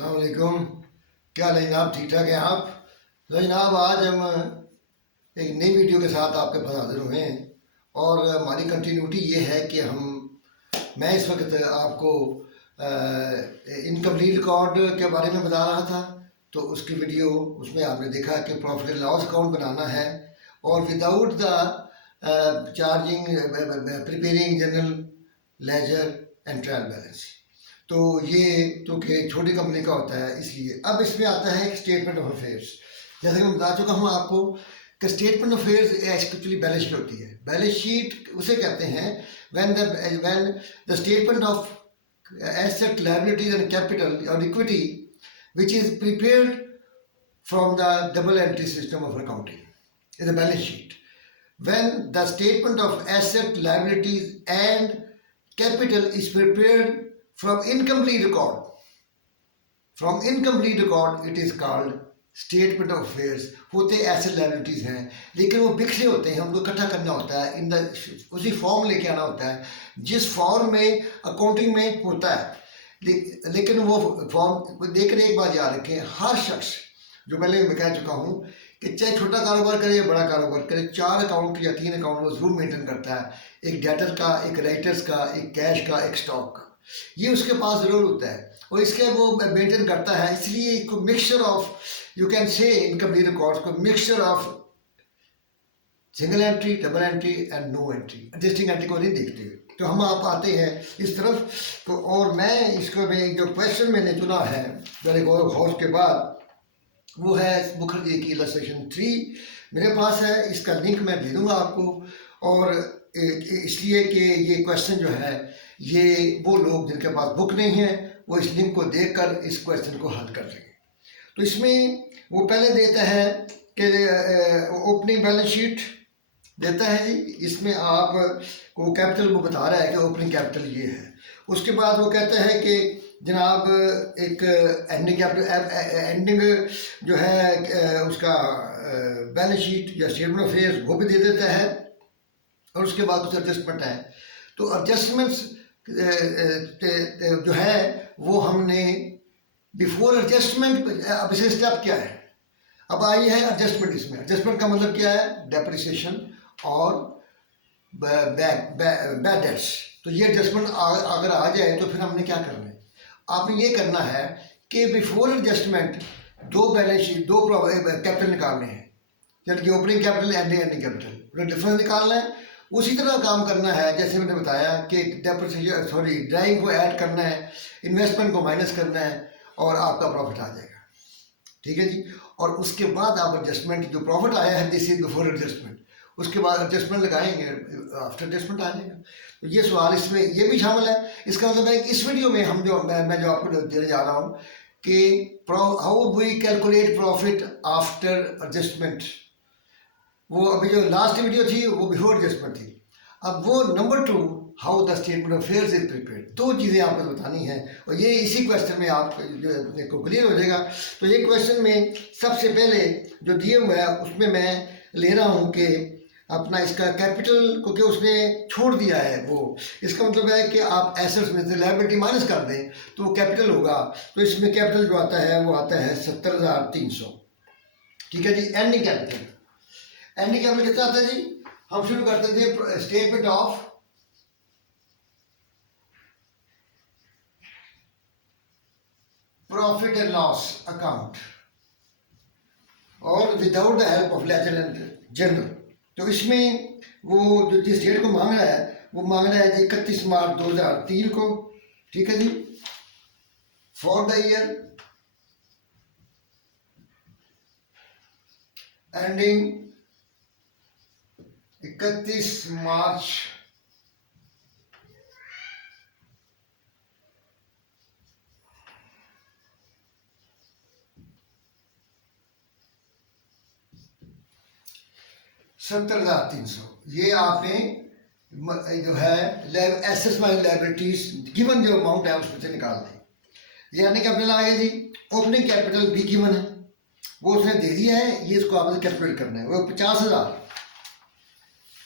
अस्सलाम वालेकुम। क्या हाल है जनाब, ठीक ठाक हैं आप? तो जनाब आज हम एक नई वीडियो के साथ आपके पास हाजिर हुए हैं और हमारी कंटिन्यूटी ये है कि मैं इस वक्त आपको इनकम्प्लीट रिकॉर्ड के बारे में बता रहा था। तो उसकी वीडियो उसमें आपने देखा कि प्रॉफिट एंड लॉस अकाउंट बनाना है और without the charging preparing general ledger and trial balance. तो ये क्योंकि छोटी कंपनी का होता है इसलिए अब इसमें आता है स्टेटमेंट ऑफ अफेयर्स। जैसे कि मैं बता चुका हूँ आपको कि statement of affairs actually balance sheet होती है। बैलेंस शीट उसे कहते हैं when the statement of asset liabilities and capital और equity which is prepared from the double entry system of accounting is a balance sheet. When the statement of asset, liabilities and capital is prepared from incomplete record, it is called statement of affairs. होते asset liabilities हैं लेकिन वो बिखरे होते हैं, हमको इकट्ठा करना होता है, उसी फॉर्म लेके आना होता है जिस फॉर्म में अकाउंटिंग में होता है। लेकिन वो फॉर्म देकर एक बात याद रखें, हर शख्स जो पहले मैं कह चुका हूँ कि चाहे छोटा कारोबार करे या बड़ा कारोबार करे, 4 अकाउंट या 3 अकाउंट वो जरूर मेंटेन करता है। एक डेटर का, एक राइटर्स का, एक कैश का, एक स्टॉक का, ये उसके पास ज़रूर होता है और इसके वो मेंटेन करता है। इसलिए इसको mixture of, you can say incomplete records को mixture of single entry, double entry and no entry, adjusting entry को नहीं देखते। तो हम आप आते हैं इस तरफ। तो और मैं इसको में जो क्वेश्चन मैंने चुना है मेरे गौरव हाउस के बाद, वो है मुखर्जी की इलस्ट्रेशन 3 मेरे पास है। इसका लिंक मैं दे दूंगा आपको। और इसलिए कि ये क्वेश्चन जो है ये वो लोग जिनके पास बुक नहीं है वो इस लिंक को देखकर इस क्वेश्चन को हल कर लेंगे। तो इसमें वो पहले देता है कि ओपनिंग बैलेंस शीट देता है जी, इसमें आप को कैपिटल वो बता रहा है कि ओपनिंग कैपिटल ये है। उसके बाद वो कहता है कि जनाब एक एंडिंग कैपिटल, एंडिंग जो है उसका बैलेंस शीट या स्टेटमेंट ऑफ अफेयर्स वो भी दे देता है। और उसके बाद कुछ एडजस्टमेंट है। तो एडजस्टमेंट्स जो है वो हमने बिफोर एडजस्टमेंट, अब इसे स्टेप क्या है, अब आई है एडजस्टमेंट। इसमें एडजस्टमेंट का मतलब क्या है, डेप्रिसिएशन और बैड डेट्स। तो ये एडजस्टमेंट अगर आ जाए तो फिर हमने क्या करना है, आपने ये करना है कि before adjustment 2 balance sheet, 2 capital निकालने हैं, यानी कि opening capital and ending capital, difference निकालना है। उसी तरह काम करना है जैसे मैंने बताया कि डेप्रिसिएशन ड्राइंग को ऐड करना है, इन्वेस्टमेंट को माइनस करना है और आपका प्रॉफिट आ जाएगा। ठीक है जी। और उसके बाद आप एडजस्टमेंट, जो प्रॉफिट आया है दिस इज बिफोर एडजस्टमेंट, उसके बाद एडजस्टमेंट लगाएंगे, आफ्टर एडजस्टमेंट आ जाएगा। तो ये सवाल इसमें ये भी शामिल है। इसका मतलब है कि इस वीडियो में हम जो मैं जो आपको देने जा रहा हूँ कि how we calculate profit after adjustment. वो अभी जो लास्ट वीडियो थी वो बिफोर एडजस्टमेंट थी। अब वो number 2, how the statement of affairs is prepared. 2 चीज़ें आपको बतानी है और ये इसी क्वेश्चन में आपको क्लियर हो जाएगा। तो ये क्वेश्चन में सबसे पहले जो दिए हुए है उसमें मैं ले रहा हूँ कि अपना इसका कैपिटल को, कि उसने छोड़ दिया है वो, इसका मतलब है कि आप एसेट्स में से लायबिलिटी माइनस कर दें तो वो कैपिटल होगा। तो इसमें कैपिटल जो आता है वो आता है 70,300। ठीक है जी। एंडिंग कैपिटल, एंडिंग कैपिटल कितना आता है जी, हम शुरू करते थे statement of profit and loss account और without the help of ledger and journal. तो इसमें वो जो जिस डेट को मांग रहा है वो मांग रहा है जी 31 मार्च 2003 को। ठीक है जी। फॉर द ईयर एंडिंग 31 मार्च 70,300। ये आपने जो है एसेट्स माइनस लायबिलिटीज गिवन जो अमाउंट है उसमें से निकाल दें। ये यानी कैपिटल आ गया जी। ओपनिंग कैपिटल भी गिवन है, वो उसने दे दिया है, ये इसको आपने कैलकुलेट करना है। वो 50,000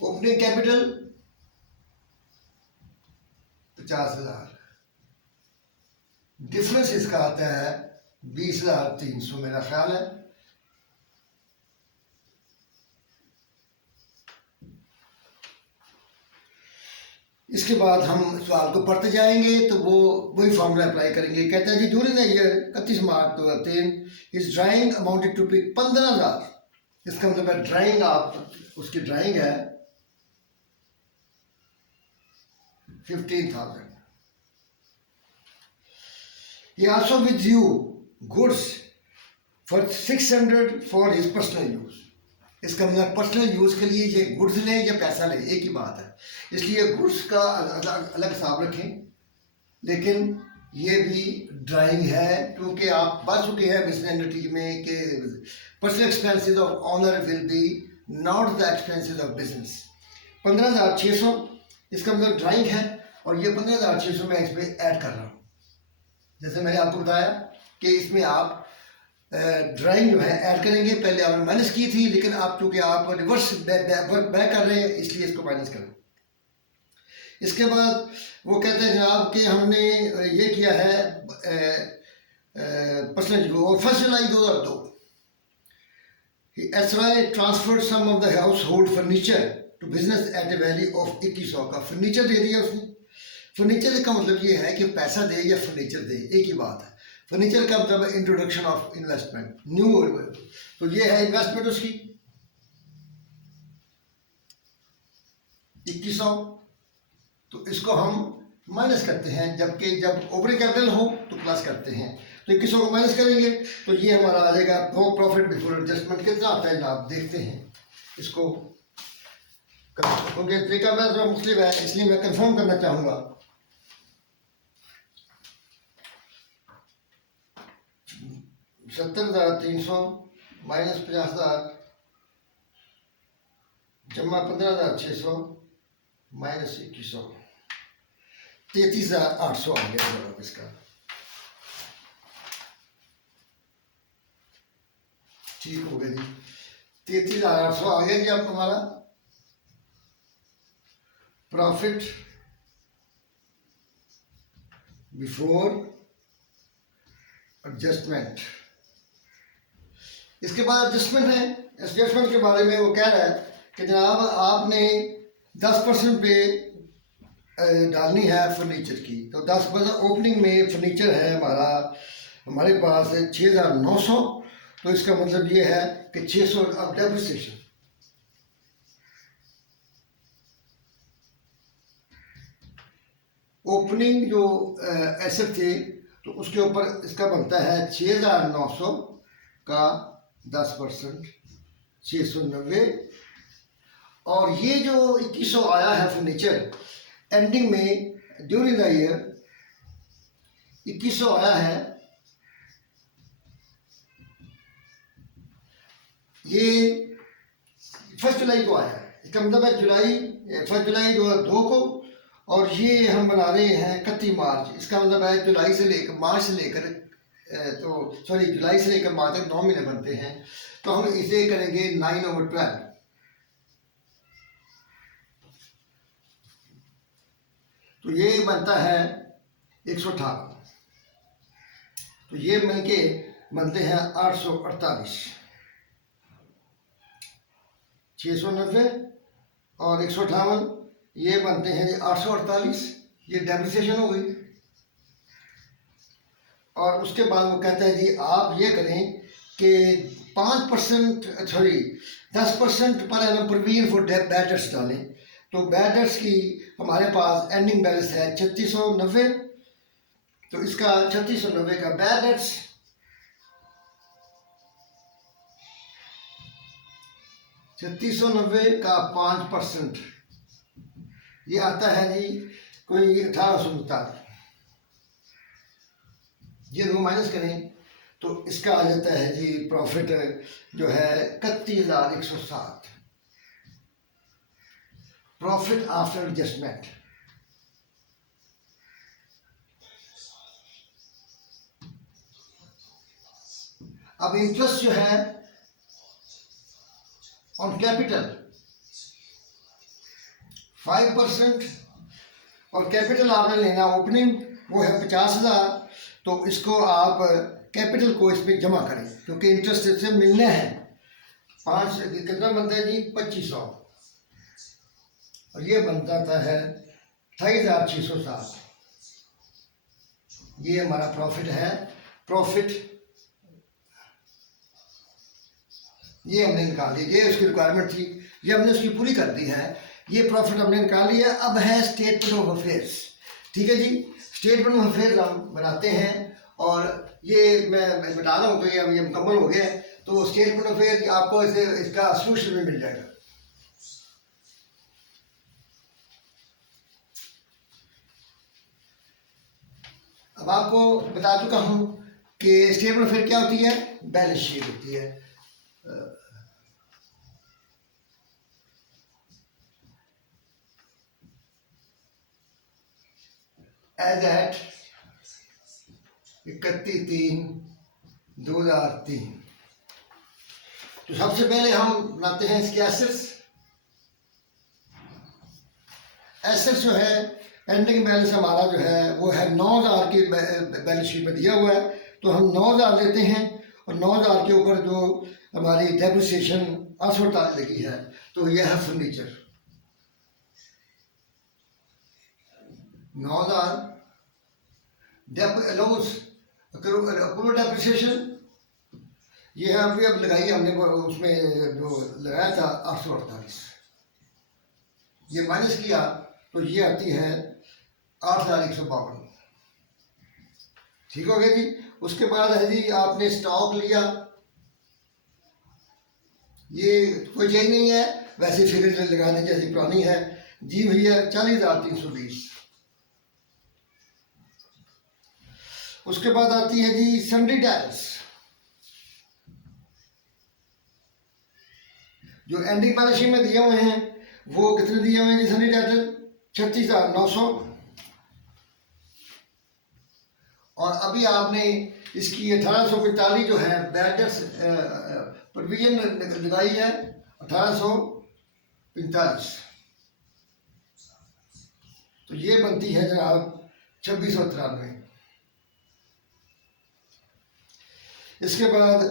ओपनिंग कैपिटल, 50,000 डिफरेंस इसका आता है 20,300 मेरा ख्याल है। इसके बाद हम सवाल को पढ़ते जाएंगे तो वो वही फॉर्मूला अप्लाई करेंगे। कहता है जी ड्यूरिंग द ईयर 31 मार्च 2003 इस ड्राइंग अमाउंटेड टू पिक 15,000। इसका मतलब है ड्राइंग, आप उसकी ड्राइंग है 15,000। He also withdrew goods for 600 for his personal use। इसका मतलब पर्सनल यूज के लिए ये गुड्स लें या पैसा लें एक ही बात है, इसलिए गुड्स का अलग हिसाब रखें। लेकिन ये भी ड्राइंग है क्योंकि आप पढ़ चुके हैं बिजनेस में कि personal expenses of owner will be not the expenses of business. 15,600 इसका मतलब ड्राइंग है और ये 15,600 मैं इसमें ऐड कर रहा हूँ। जैसे मैंने आपको बताया कि इसमें आप ड्राइंग जो है ऐड करेंगे, पहले आपने माइनस की थी लेकिन आप चूँकि आप रिवर्स बैक कर रहे हैं इसलिए इसको माइनस करें। इसके बाद वो कहते हैं जनाब कि हमने ये किया है पर्सनल और 1 जुलाई 2002 एसराय transferred some of the household furniture to business at a value of 2100 का फर्नीचर दे दिया उसने। फर्नीचर का मतलब ये है कि पैसा दे या फर्नीचर दे एक ही बात है। फर्नीचर का मतलब इंट्रोडक्शन ऑफ इन्वेस्टमेंट न्यू, तो ये है इन्वेस्टमेंट उसकी 2100। तो इसको हम माइनस करते हैं, जबकि जब ओपनिंग कैपिटल हो तो प्लस करते हैं। तो 2100 को माइनस करेंगे तो ये हमारा आ जाएगा प्रॉफिट बिफोर एडजस्टमेंट कितना आता है आप देखते हैं इसको, क्योंकि तरीका मेरा थोड़ा मुख्तलिफ है इसलिए मैं कंफर्म करना चाहूँगा। 70,300 माइनस 50,000 जमा 15,600 माइनस 2100 33,800 आ गया जवाब इसका। ठीक हो गया जी, 33,800 आ गया जी आप हमारा प्रॉफिट बिफोर एडजस्टमेंट। इसके बाद एडजस्टमेंट है। एडजस्टमेंट के बारे में वो कह रहा है कि जनाब आपने 10% पे डालनी है फर्नीचर की, तो 10% ओपनिंग में फर्नीचर है हमारे पास 6,900, तो इसका मतलब ये है कि 600 अब डेप्रिसिएशन ओपनिंग जो एसेट थे तो उसके ऊपर इसका बनता है 6,900 का 10% 690। और ये जो 2100 आया है फर्नीचर एंडिंग में ड्यूरिंग द ईयर 2100 आया है, ये 1 जुलाई को आया है। इसका मतलब है 1 जुलाई 2002 को, और ये हम बना रहे हैं 31 मार्च। इसका मतलब है जुलाई से लेकर मार्च से लेकर जुलाई से लेकर मार्च तक 9 महीने बनते हैं, तो हम इसे करेंगे 9/12। तो ये बनता है 158, तो ये मिलके बनते हैं 848। 690 और 158 ये बनते हैं 848, ये डेप्रिसिएशन हो गई। और उसके बाद वो कहता है जी आप ये करें कि 5% 10% per annum provision for bad debts डालें। तो बैड डेट्स की हमारे पास एंडिंग बैलेंस है 3690, तो इसका 3690 का बैड डेट्स 3690 का 5% ये आता है जी कोई 1849। ये दो माइनस करें तो इसका आ जाता है जी प्रॉफिट जो है 31,107 प्रॉफिट आफ्टर एडजस्टमेंट। अब इंटरेस्ट जो है ऑन कैपिटल 5%, और कैपिटल आपने लेना ओपनिंग वो है 50,000, तो इसको आप कैपिटल को इसमें जमा करें, क्योंकि इंटरेस्ट से मिलना है। 5 कितना बनता है जी? 2500, और ये बनता है 28,607। ये हमारा प्रॉफिट है। प्रॉफिट ये हमने निकाल लिया, ये उसकी रिक्वायरमेंट थी, ये हमने उसकी पूरी कर दी है। ये प्रॉफिट हमने निकाल लिया। अब है स्टेटमेंट ऑफ अफेयर्स। ठीक है जी, स्टेटमेंट ऑफ अफेयर्स हम बनाते हैं, और ये मैं बता रहा हूँ तो ये मुकम्मल हो गया है। तो स्टेटमेंट ऑफ अफेयर आपको इसे इसका सोल्यूशन में मिल जाएगा। अब आपको बता चुका हूँ कि स्टेटमेंट ऑफ अफेयर क्या होती है? बैलेंस शीट होती है। As at 31/3/2003। तो सबसे पहले हम बनाते हैं इसके एसेट्स। एसेट्स जो है, एंडिंग बैलेंस हमारा जो है वो है 9,000 की बैलेंस शीट में दिया हुआ है, तो हम 9,000 लेते हैं, और 9,000 के ऊपर जो हमारी डेप्रिसिएशन 848 लगी है, तो यह है फर्नीचर। 9,000 अलाउंस डेप्रिसिएशन, ये है अभी अब लगाई हमने उसमें जो लगाया था 848, ये माइनस किया तो ये आती है 8,152। ठीक हो गया जी। उसके बाद है जी आपने स्टॉक लिया, ये कोई चेंज नहीं है, वैसे फिगर लगाने जैसी पुरानी है जी भैया, 40,320। उसके बाद आती है जी सन्ड्री डेब्ट्स, जो एंडिंग बैलेंस शीट में दिए हुए हैं वो कितने दिए हुए हैं जी? Sundry debts 36,900। और अभी आपने इसकी 1845 जो है बैड डेट्स प्रोविजन लगाई है, 1845, तो ये बनती है जनाब 2693। इसके बाद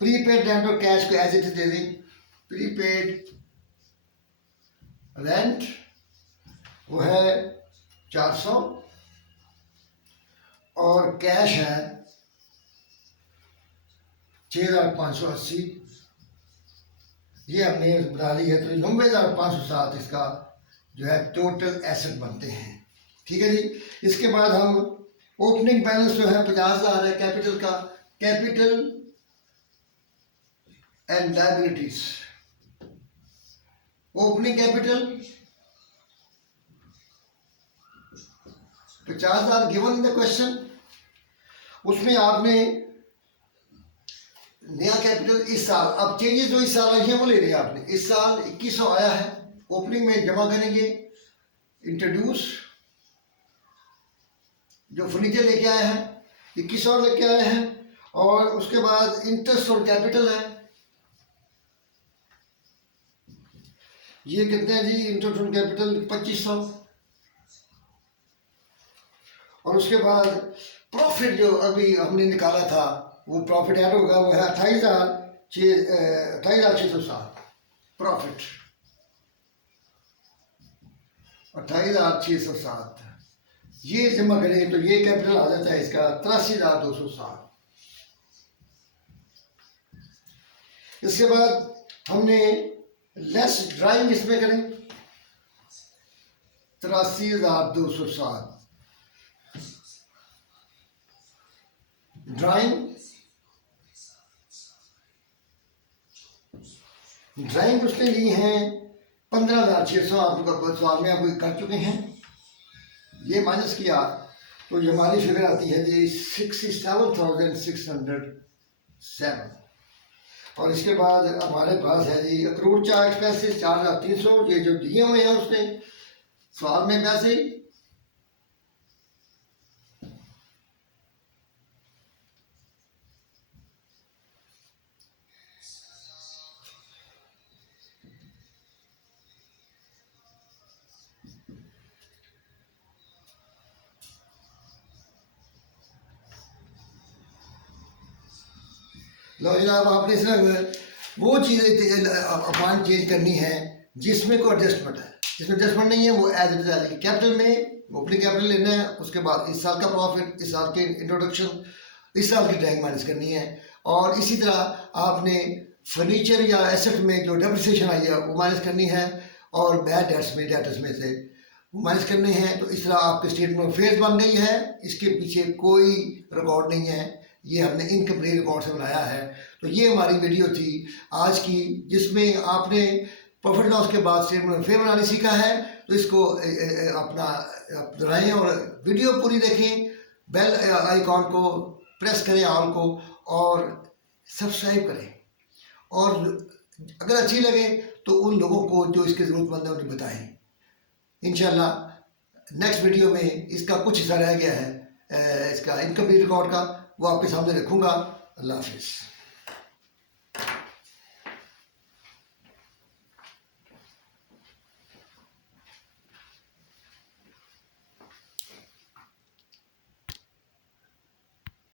प्रीपेड रेंट और कैश को एज इट इज दे दें। प्रीपेड रेंट वो है 400, और कैश है 6,580। ये हमने बता दी है, तो 90,507 इसका जो है टोटल एसेट बनते हैं। ठीक है जी। इसके बाद हम ओपनिंग बैलेंस जो है 50,000 है कैपिटल का, capital and liabilities. Opening capital 50,000 given in the question, उसमें आपने नया कैपिटल इस साल, अब चेंजेस जो इस साल आई हैं वो ले रहे हैं आपने। इस साल 2100 आया है, ओपनिंग में जमा करेंगे, इंट्रोड्यूस जो फर्नीचर लेके आए हैं 2100 लेके आए हैं, और उसके बाद इंटरेस्ट और कैपिटल है, ये कितने हैं जी? इंटरेस्ट और कैपिटल 2500। और उसके बाद प्रॉफिट जो अभी हमने निकाला था वो प्रॉफिट ऐड होगा, वो है 28,607 प्रॉफिट, 28,607। ये जमा करें तो ये कैपिटल आ जाता है इसका 83,207। इसके बाद हमने लेस ड्राइंग इसमें करें 83,207। ड्राइंग उसने ली हैं 15,600, आप सवाल में आप कर चुके हैं। ये माइनस किया तो ये हमारी फिगर आती है जी 67,607। और इसके बाद हमारे पास है जी अक्रूड चार्ज एक्सपेंसेस 4,300, ये जो दिए हुए हैं उसने सवाल में पैसे। लो जनाब, आपने सिर्फ वो चीज़ें अकाउंट चेंज करनी है जिसमें कोई एडजस्टमेंट है। जिसमें एडजस्टमेंट नहीं है वो एज इट इज कैपिटल में वो अपनी कैपिटल लेना है, उसके बाद इस साल का प्रॉफिट, इस साल के इंट्रोडक्शन, इस साल की टैग माइनस करनी है। और इसी तरह आपने फर्नीचर या एसेट में जो डेप्रिसिएशन आई है वो माइनस करनी है, और बैड डेट्स में डेटर्स में से वो माइनस करने हैं। तो इस तरह आपके स्टेटमेंट ऑफ अफेयर्स बन गई है। इसके पीछे कोई रिकॉर्ड नहीं है, ये हमने इनकम्प्लीट रिकॉर्ड से बनाया है। तो ये हमारी वीडियो थी आज की, जिसमें आपने प्रॉफिट लॉस के बाद स्टेटमेंट ऑफ अफेयर बनाने सीखा है। तो इसको अपना दोहराएं और वीडियो पूरी देखें, बेल आइकॉन को प्रेस करें ऑल को, और सब्सक्राइब करें। और अगर अच्छी लगे तो उन लोगों को जो इसके ज़रूरतमंद है उन्हें बताएं। इंशाल्लाह नेक्स्ट वीडियो में इसका कुछ हिस्सा रह गया है इसका इनकम्प्लीट रिकॉर्ड का, वो आपके सामने रखूँगा। अल्लाह हाफिज़।